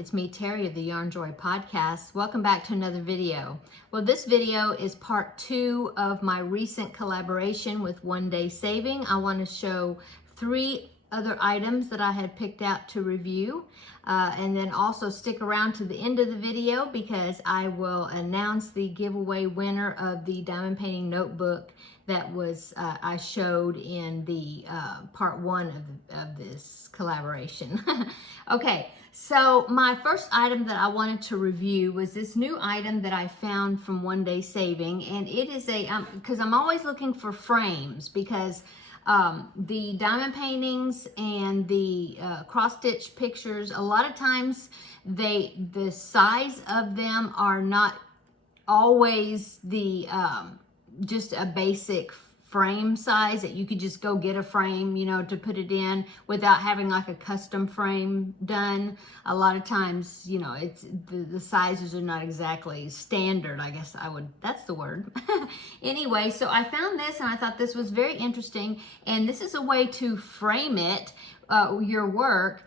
It's me, Terry of the Yarn Joy Podcast. Welcome back to another video. Well, this video is part 2 of my recent collaboration with One Day Saving. I want to show 3 other items that I had picked out to review. And then also stick around to the end of the video because I will announce the giveaway winner of the diamond painting notebook that was I showed in the part 1 of this collaboration. Okay, so my first item that I wanted to review was this new item that I found from One Day Saving, and it is a because I'm always looking for frames because the diamond paintings and the cross-stitch pictures, a lot of times the size of them are not always the just a basic frame size that you could just go get a frame, you know, to put it in without having like a custom frame done. A lot of times, you know, it's the sizes are not exactly standard, I guess that's the word. Anyway, so I found this and I thought this was very interesting, and this is a way to frame it, your work,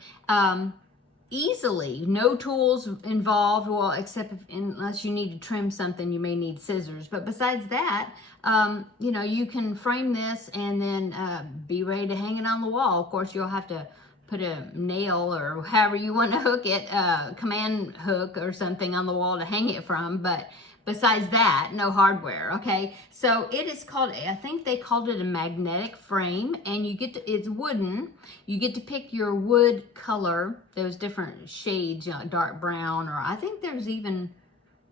easily. No tools involved, well, except unless you need to trim something, you may need scissors. But besides that, you know, you can frame this and then be ready to hang it on the wall. Of course, you'll have to put a nail or however you want to hook it, command hook or something on the wall to hang it from. But besides that, no hardware. Okay, so it is called, I think they called it a magnetic frame, and you get to, it's wooden. You get to pick your wood color. There's different shades, you know, dark brown, or I think there's even,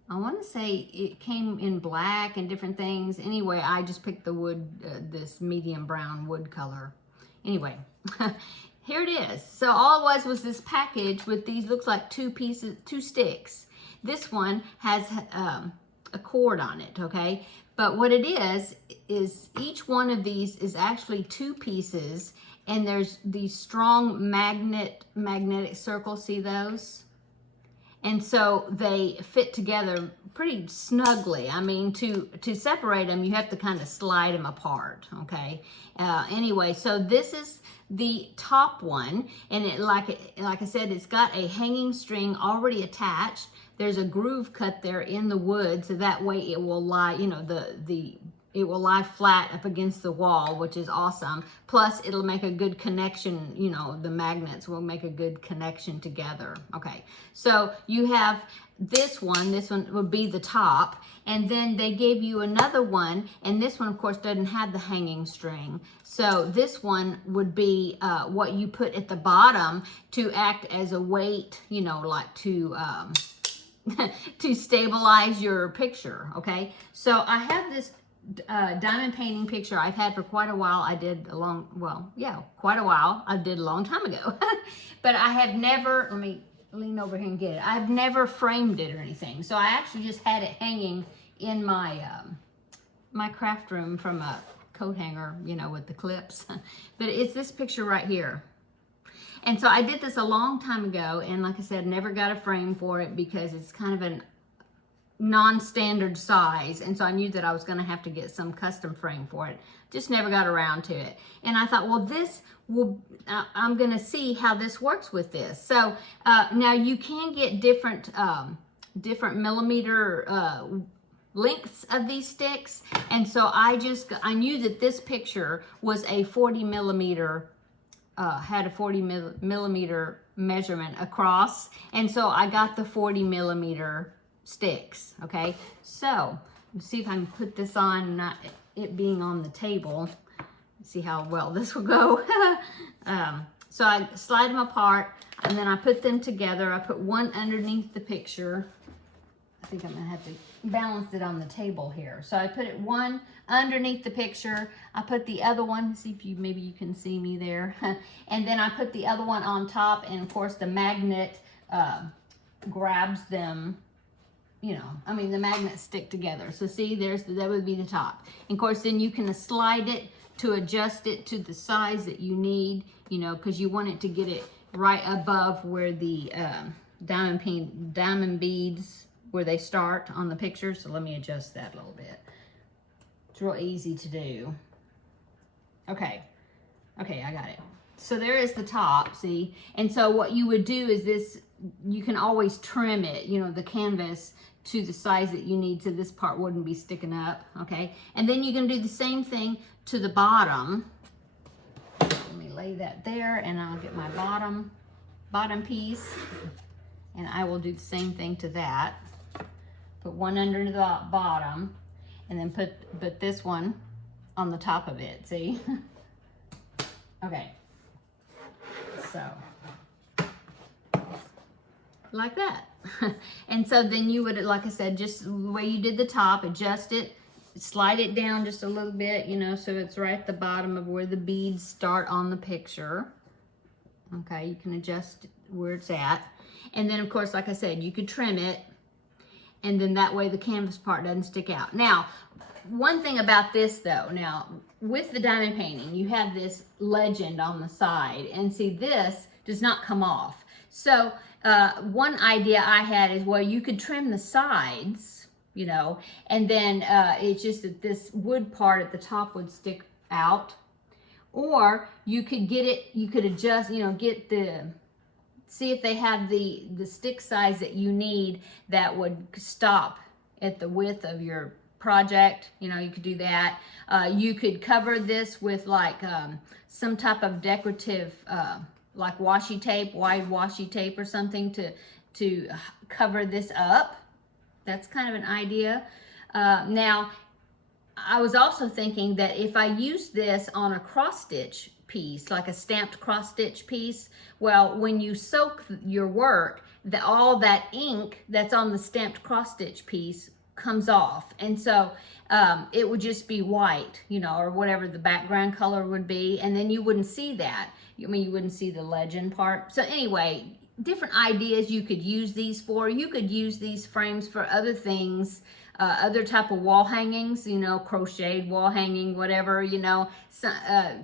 I want to say it came in black and different things. Anyway, I just picked the wood, this medium brown wood color. Anyway, here it is. So all it was this package with these, looks like 2 pieces, 2 sticks. This one has a cord on it, okay? But what it is each one of these is actually 2 pieces, and there's these strong magnetic circles, see those? And so they fit together pretty snugly. I mean, to separate them, you have to kind of slide them apart, okay? Anyway, so this is the top one, and it like I said, it's got a hanging string already attached. There's a groove cut there in the wood, so that way it will lie, you know, it will lie flat up against the wall, which is awesome. Plus, it'll make a good connection, you know, the magnets will make a good connection together. Okay, so you have this one would be the top, and then they gave you another one, and this one, of course, doesn't have the hanging string. So this one would be what you put at the bottom to act as a weight, you know, like to to stabilize your picture, okay? So I have this diamond painting picture I've had for quite a while. I did a long, well, yeah, quite a while. I did a long time ago. But I have never, let me lean over here and get it. I've never framed it or anything. So I actually just had it hanging in my my craft room from a coat hanger, you know, with the clips. But it's this picture right here. And so I did this a long time ago, and like I said, never got a frame for it because it's kind of a non-standard size, and so I knew that I was going to have to get some custom frame for it. Just never got around to it. And I thought, well, this will, I'm going to see how this works with this. So now you can get different millimeter lengths of these sticks, and so I knew that this picture was a 40 millimeter had a 40 millimeter measurement across, and so I got the 40 millimeter sticks. Okay, so let's see if I can put this on, not it being on the table. See how well this will go. So I slide them apart, and then I put them together. I put one underneath the picture. I think I'm gonna have to balance it on the table here. So I put it one underneath the picture. I put the other one, see if maybe you can see me there. And then I put the other one on top, and of course the magnet grabs them, you know, I mean the magnets stick together. So see, that would be the top. And of course then you can slide it to adjust it to the size that you need, you know, because you want it to get it right above where the diamond beads, where they start on the picture. So let me adjust that a little bit. It's real easy to do. Okay, I got it. So there is the top, see? And so what you would do is this you can always trim it, you know, the canvas to the size that you need so this part wouldn't be sticking up, okay? And then you can do the same thing to the bottom. Let me lay that there, and I'll get my bottom piece, and I will do the same thing to that. Put one under the bottom, and then put this one on the top of it, see? Okay, so like that. And so then you would, like I said, just the way you did the top, adjust it, slide it down just a little bit, you know, so it's right at the bottom of where the beads start on the picture. Okay, you can adjust where it's at. And then, of course, like I said, you could trim it, and then that way the canvas part doesn't stick out. Now, one thing about this, though, now, with the diamond painting, you have this legend on the side, and see, this does not come off. So, one idea I had is, well, you could trim the sides, you know, and then it's just that this wood part at the top would stick out. Or you could get it, you could adjust, you know, get the, see if they have the stick size that you need that would stop at the width of your project. You know, you could do that. You could cover this with like some type of decorative, like washi tape, wide washi tape or something to cover this up. That's kind of an idea. Now, I was also thinking that if I use this on a cross stitch piece, like a stamped cross stitch piece, well, when you soak your work, all that ink that's on the stamped cross stitch piece comes off. And so it would just be white, you know, or whatever the background color would be. And then you wouldn't see that. I mean, you wouldn't see the legend part. So anyway, different ideas you could use these for. You could use these frames for other things, other type of wall hangings, you know, crocheted wall hanging, whatever, you know, so, a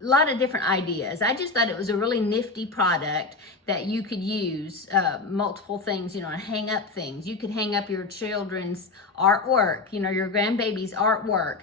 lot of different ideas. I just thought it was a really nifty product that you could use multiple things, you know, hang up things. You could hang up your children's artwork, you know, your grandbaby's artwork.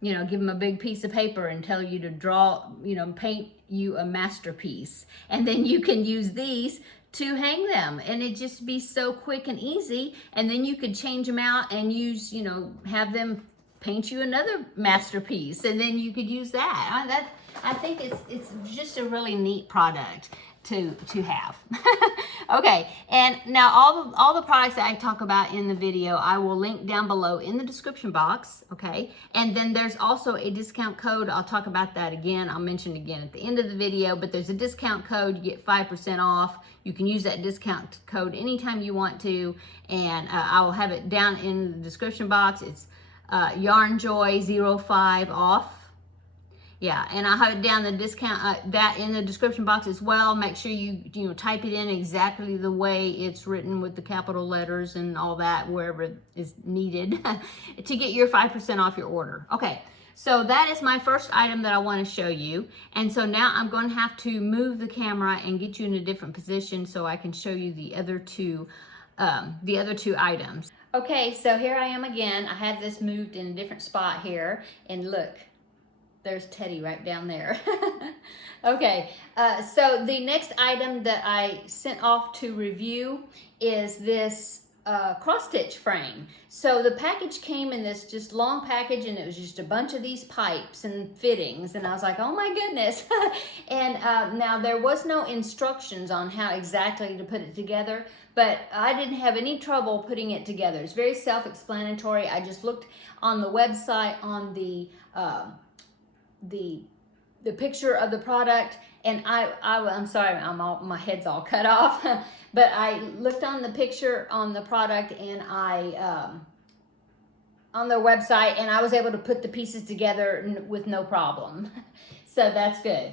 You know, give them a big piece of paper and tell you to draw, you know, paint you a masterpiece. And then you can use these to hang them, and it just be so quick and easy. And then you could change them out and use, you know, have them paint you another masterpiece, and then you could use that. I think it's just a really neat product to have. Okay, and now all the products that I talk about in the video, I will link down below in the description box. Okay, and then there's also a discount code. I'll talk about that again. I'll mention it again at the end of the video, but there's a discount code. You get 5% off. You can use that discount code anytime you want to, and I will have it down in the description box. It's YarnJoy05 off. Yeah, and I'll have it down the discount that in the description box as well. Make sure you know, type it in exactly the way it's written with the capital letters and all that wherever is needed to get your 5% off your order. Okay, so that is my first item that I want to show you. And so now I'm going to have to move the camera and get you in a different position so I can show you the other two items. Okay, so here I am again. I have this moved in a different spot here, and look, there's Teddy right down there. Okay, so the next item that I sent off to review is this cross stitch frame. So the package came in this just long package, and it was just a bunch of these pipes and fittings, and I was like, oh my goodness. And now there was no instructions on how exactly to put it together, but I didn't have any trouble putting it together. It's very self-explanatory. I just looked on the website on the picture of the product, and I'm sorry, my head's all cut off, but I looked on the picture on the product, and on their website, and I was able to put the pieces together with no problem. So that's good.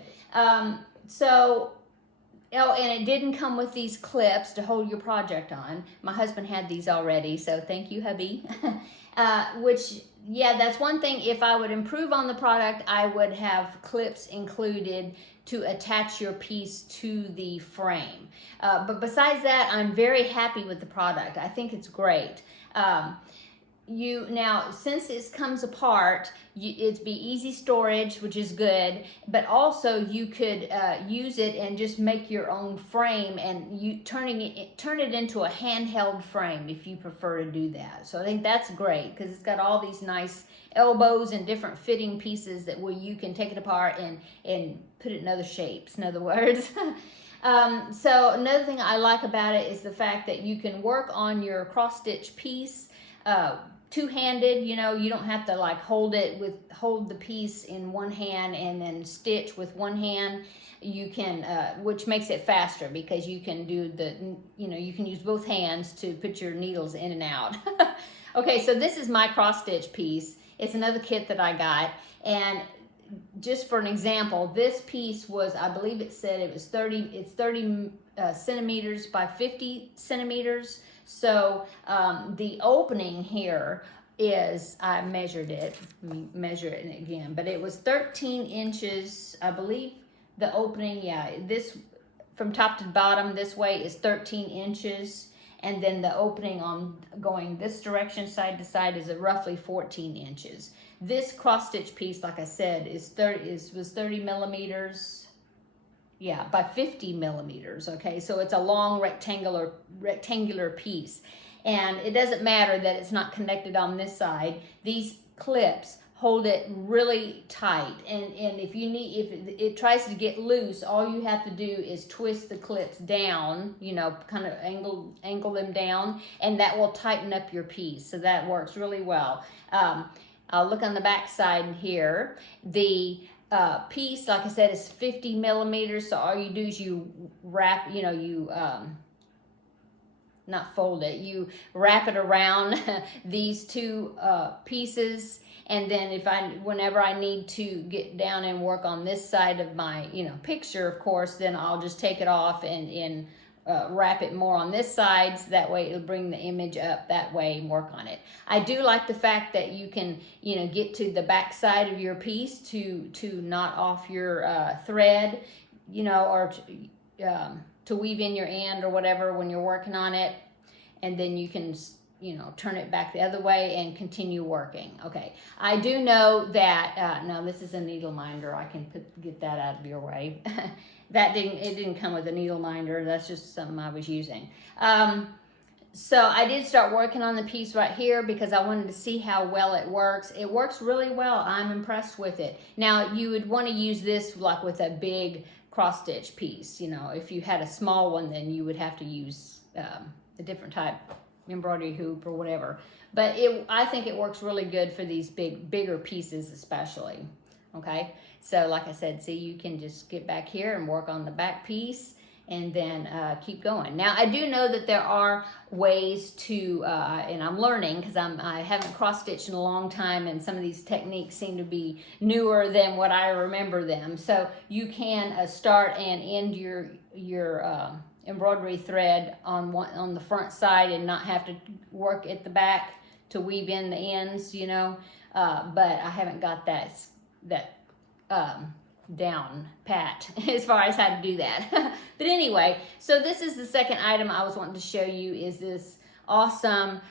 Oh, and it didn't come with these clips to hold your project on. My husband had these already, so thank you, hubby. Which, yeah, that's one thing. If I would improve on the product, I would have clips included to attach your piece to the frame. But besides that, I'm very happy with the product. I think it's great. now, since it comes apart, it's be easy storage, which is good, but also you could use it and just make your own frame, and you turn it into a handheld frame if you prefer to do that. So I think that's great because it's got all these nice elbows and different fitting pieces that where you can take it apart and put it in other shapes, in other words. So another thing I like about it is the fact that you can work on your cross stitch piece two-handed. You know, you don't have to like hold the piece in one hand and then stitch with one hand. You can, which makes it faster because you can do you can use both hands to put your needles in and out. Okay, so this is my cross stitch piece. It's another kit that I got, and just for an example, this piece was, I believe it said it was 30 centimeters by 50 centimeters. So the opening here is, I measured it, let me measure it again, but it was 13 inches, I believe the opening, yeah, this from top to bottom this way is 13 inches. And then the opening on going this direction side to side is roughly 14 inches. This cross stitch piece, like I said, was 30 millimeters, yeah, by 50 millimeters. Okay, so it's a long rectangular piece, and it doesn't matter that it's not connected on this side. These clips hold it really tight, and if it tries to get loose, all you have to do is twist the clips down, you know, kind of angle them down, and that will tighten up your piece. So that works really well. I'll look on the back side here. The piece, like I said, is 50 millimeters, so all you do is you wrap, not fold it, you wrap it around these two pieces. And then whenever I need to get down and work on this side of my, picture, of course, then I'll just take it off and wrap it more on this side, so that way it'll bring the image up that way and work on it. I do like the fact that you can, get to the back side of your piece to knot off your thread, or to weave in your end or whatever when you're working on it, and then you can turn it back the other way and continue working. Okay, I do know that, now this is a needle minder. I can get that out of your way. It didn't come with a needle minder. That's just something I was using. So I did start working on the piece right here because I wanted to see how well it works. It works really well. I'm impressed with it. Now, you would want to use this like with a big cross stitch piece. If you had a small one, then you would have to use a different type embroidery hoop or whatever, but I think it works really good for these bigger pieces especially. Okay, so like I said, see, you can just get back here and work on the back piece and then keep going. Now, I do know that there are ways to, and I'm learning because I haven't cross-stitched in a long time, and some of these techniques seem to be newer than what I remember them. So you can start and end your embroidery thread on the front side and not have to work at the back to weave in the ends, but I haven't got that down pat as far as how to do that. But anyway, so this is the second item I was wanting to show you, is this awesome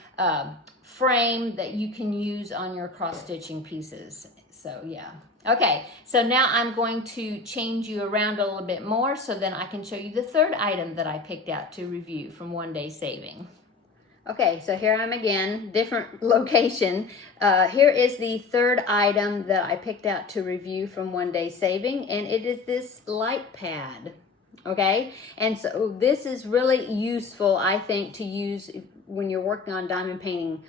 frame that you can use on your cross-stitching pieces. So yeah. Okay, so now I'm going to change you around a little bit more so then I can show you the third item that I picked out to review from One Day Saving. Okay, so here I'm again, different location. Here is the third item that I picked out to review from One Day Saving, and it is this light pad. Okay, and so this is really useful, I think, to use when you're working on diamond painting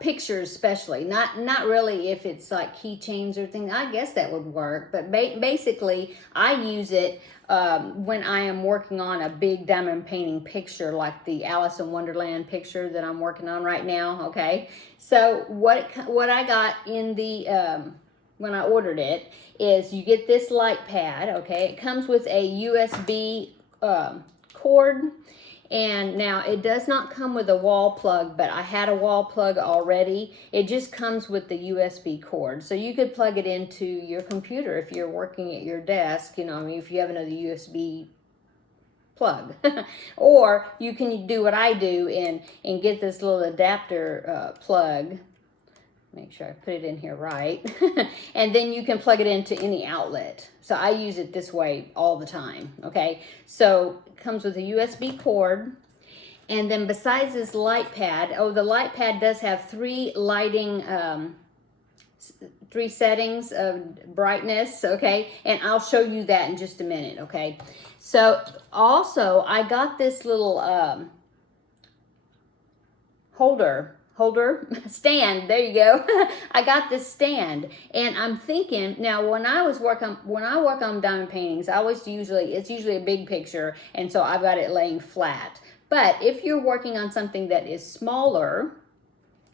pictures, especially. Not really if it's like keychains or things. I guess that would work, but basically I use it when I am working on a big diamond painting picture, like the Alice in Wonderland picture that I'm working on right now. Okay, so what I got in the when I ordered it is you get this light pad. Okay, it comes with a USB cord. And now it does not come with a wall plug, but I had a wall plug already. It just comes with the USB cord. So you could plug it into your computer if you're working at your desk, if you have another USB plug. Or you can do what I do and get this little adapter plug Make sure I put it in here right. And then you can plug it into any outlet. So I use it this way all the time, okay? So it comes with a USB cord. And then besides this light pad, oh, the light pad does have three settings of brightness, okay? And I'll show you that in just a minute, okay? So also, I got this little holder stand. There you go. I got this stand, and I'm thinking now when I work on diamond paintings, it's usually a big picture, and so I've got it laying flat. But if you're working on something that is smaller,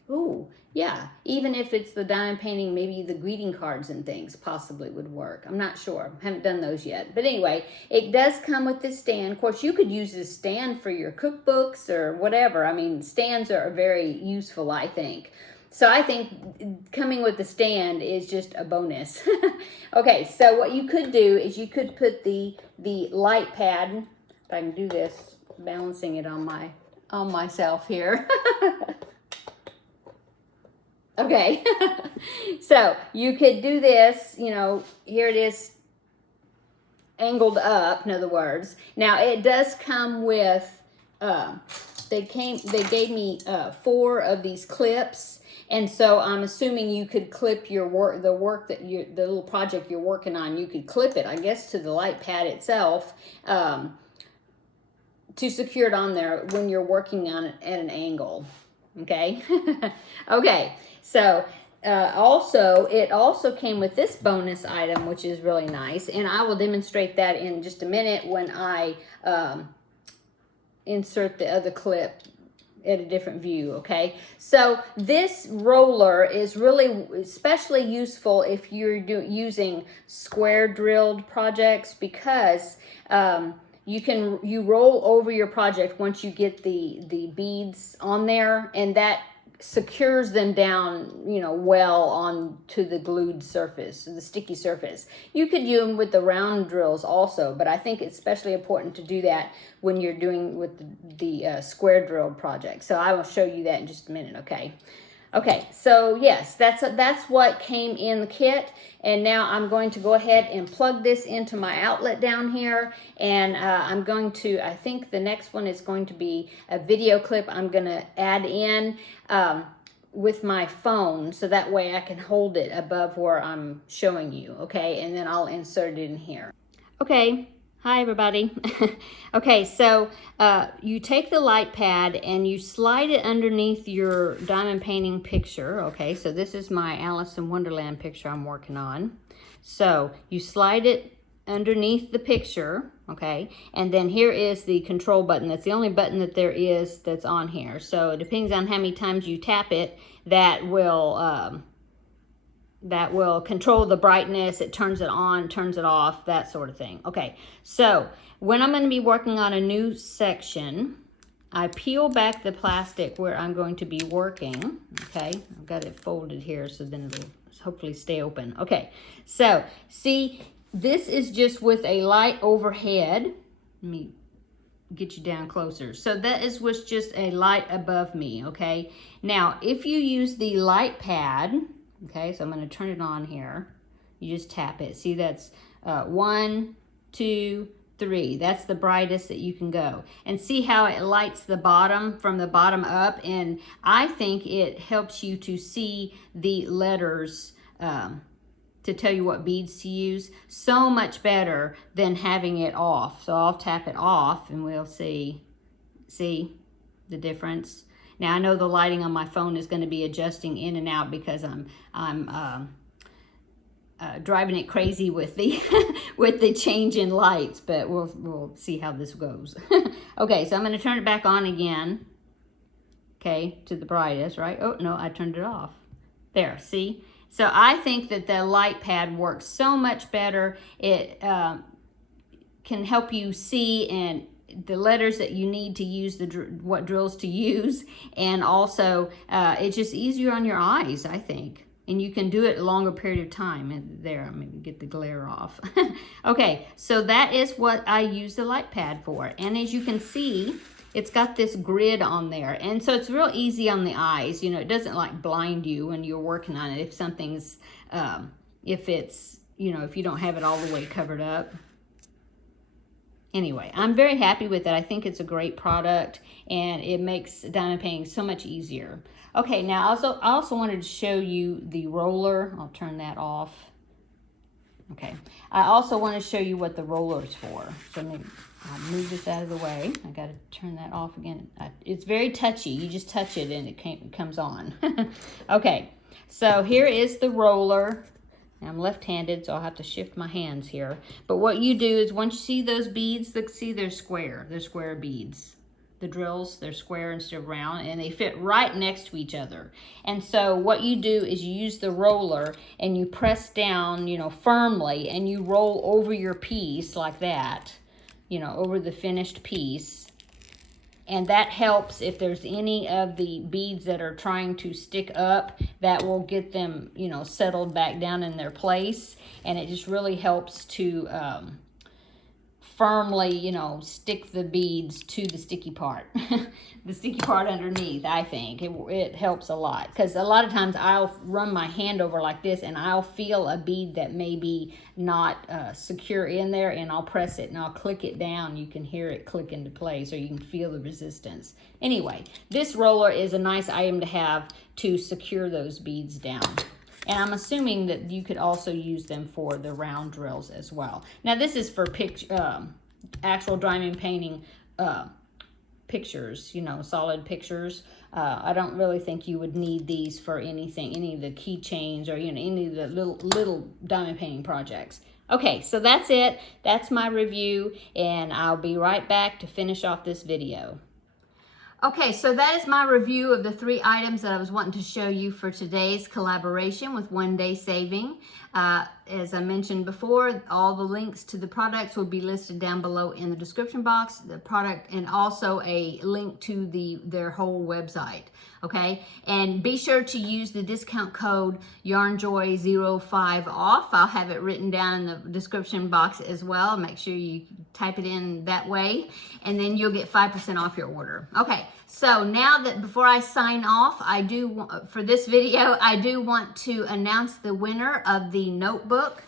ooh, yeah, even if it's the diamond painting, maybe the greeting cards and things possibly would work. I'm not sure. Haven't done those yet. But anyway, it does come with this stand. Of course, you could use this stand for your cookbooks or whatever. I mean, stands are very useful, I think. So I think coming with the stand is just a bonus. Okay, so what you could do is you could put the light pad, if I can do this, balancing it on myself here. Okay, so you could do this, you know, here it is angled up, in other words. Now it does come with, they gave me 4 of these clips, and so I'm assuming you could clip your the little project you're working on, you could clip it, I guess, to the light pad itself, to secure it on there when you're working on it at an angle. Okay. Okay. So it also came with this bonus item, which is really nice, and I will demonstrate that in just a minute when I insert the other clip at a different view. Okay, so this roller is really especially useful if you're using square drilled projects, because you roll over your project once you get the beads on there, and that secures them down, you know, well onto the glued surface, the sticky surface. You could use them with the round drills also, but I think it's especially important to do that when you're doing with the square drill project. So I will show you that in just a minute, okay? Okay, so yes, that's what came in the kit, and now I'm going to go ahead and plug this into my outlet down here, and I'm going to, I think the next one is going to be a video clip I'm going to add in with my phone, so that way I can hold it above where I'm showing you, okay, and then I'll insert it in here. Okay. Hi everybody. Okay, so you take the light pad and you slide it underneath your diamond painting picture. Okay, so this is my Alice in Wonderland picture I'm working on. So you slide it underneath the picture, okay, and then here is the control button. That's the only button that there is that's on here. So it depends on how many times you tap it, that will control the brightness. It turns it on, turns it off, that sort of thing. Okay, so when I'm going to be working on a new section, I peel back the plastic where I'm going to be working. Okay, I've got it folded here so then it'll hopefully stay open. Okay, so see, this is just with a light overhead. Let me get you down closer. So that is with just a light above me, okay? Now, if you use the light pad, okay, so I'm going to turn it on here. You just tap it. See, that's 1, 2, 3. That's the brightest that you can go. And see how it lights the bottom from the bottom up? And I think it helps you to see the letters to tell you what beads to use so much better than having it off. So I'll tap it off and we'll see the difference. Now I know the lighting on my phone is going to be adjusting in and out because I'm driving it crazy with the with the change in lights, but we'll see how this goes. Okay, so I'm going to turn it back on again. Okay, to the brightest, right? Oh no, I turned it off. There, see? So I think that the light pad works so much better. It can help you see and the letters that you need to use, what drills to use, and also it's just easier on your eyes, I think. And you can do it a longer period of time. And there, I'm going to get the glare off. Okay, so that is what I use the light pad for. And as you can see, it's got this grid on there. And so it's real easy on the eyes. You know, it doesn't like blind you when you're working on it if something's, if it's, you know, if you don't have it all the way covered up. Anyway, I'm very happy with it. I think it's a great product and it makes diamond painting so much easier. Okay, now I also wanted to show you the roller. I'll turn that off. Okay, I also want to show you what the roller is for. So maybe I'll move this out of the way. I got to turn that off again. It's very touchy. You just touch it and it comes on. Okay, so here is the roller. I'm left-handed, so I'll have to shift my hands here. But what you do is once you see those beads, look, see they're square. They're square beads. The drills, they're square instead of round, and they fit right next to each other. And so what you do is you use the roller and you press down, you know, firmly, and you roll over your piece like that, you know, over the finished piece. And that helps if there's any of the beads that are trying to stick up, that will get them, you know, settled back down in their place. And it just really helps to firmly, you know, stick the beads to the sticky part. The sticky part underneath, I think. It helps a lot. Because a lot of times I'll run my hand over like this and I'll feel a bead that may be not secure in there, and I'll press it and I'll click it down. You can hear it click into place, or you can feel the resistance. Anyway, this roller is a nice item to have to secure those beads down. And I'm assuming that you could also use them for the round drills as well. Now this is for actual diamond painting pictures, you know, solid pictures. I don't really think you would need these for anything, any of the keychains or, you know, any of the little diamond painting projects. Okay, so that's it. That's my review, and I'll be right back to finish off this video. Okay, so that is my review of the 3 items that I was wanting to show you for today's collaboration with One Day Saving. As I mentioned before, all the links to the products will be listed down below in the description box, the product, and also a link to their whole website. Okay, and be sure to use the discount code YarnJoy05 off. I'll have it written down in the description box as well. Make sure you type it in that way, and then you'll get 5% off your order. Okay, so now that before I sign off, for this video, I do want to announce the winner of the notebook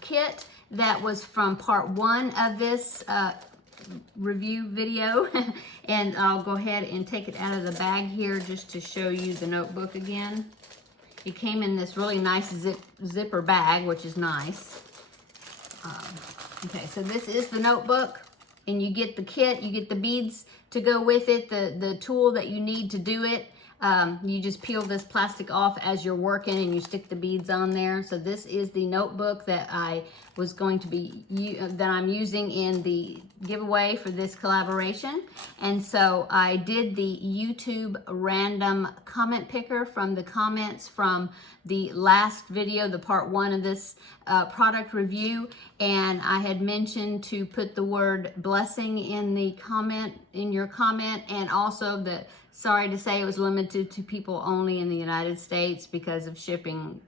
kit that was from part 1 of this review video. And I'll go ahead and take it out of the bag here just to show you the notebook again. It came in this really nice zipper bag, which is nice. Okay, so this is the notebook, and you get the kit, you get the beads to go with it, the tool that you need to do it. You just peel this plastic off as you're working and you stick the beads on there. So this is the notebook that I was going to be, that I'm using in the giveaway for this collaboration. And so I did the YouTube random comment picker from the comments from the last video, the part 1 of this product review. And I had mentioned to put the word blessing in the comment, in your comment, and also that, sorry to say, it was limited to people only in the United States because of shipping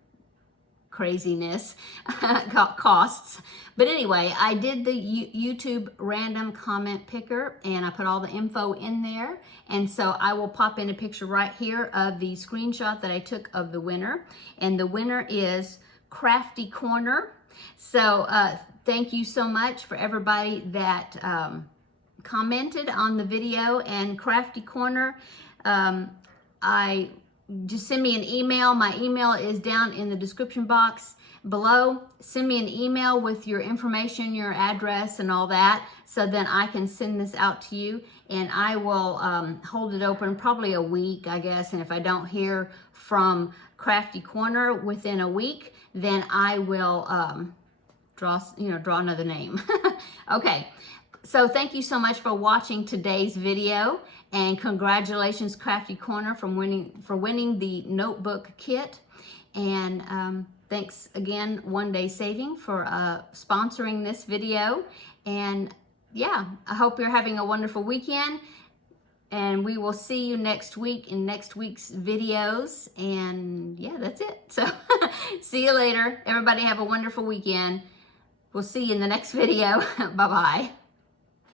craziness costs. But anyway, I did the YouTube random comment picker, and I put all the info in there. And so I will pop in a picture right here of the screenshot that I took of the winner. And the winner is Crafty Corner. So thank you so much for everybody that commented on the video. And Crafty Corner, I just send me an email. My email is down in the description box below. Send me an email with your information, your address, and all that, so then I can send this out to you, and I will hold it open probably a week, I guess. And if I don't hear from Crafty Corner within a week, then I will draw another name. Okay. So thank you so much for watching today's video, and congratulations, Crafty Corner, for winning the notebook kit. And thanks again, One Day Saving, for sponsoring this video. And yeah, I hope you're having a wonderful weekend, and we will see you next week in next week's videos. And yeah, that's it. So see you later. Everybody have a wonderful weekend. We'll see you in the next video. Bye-bye.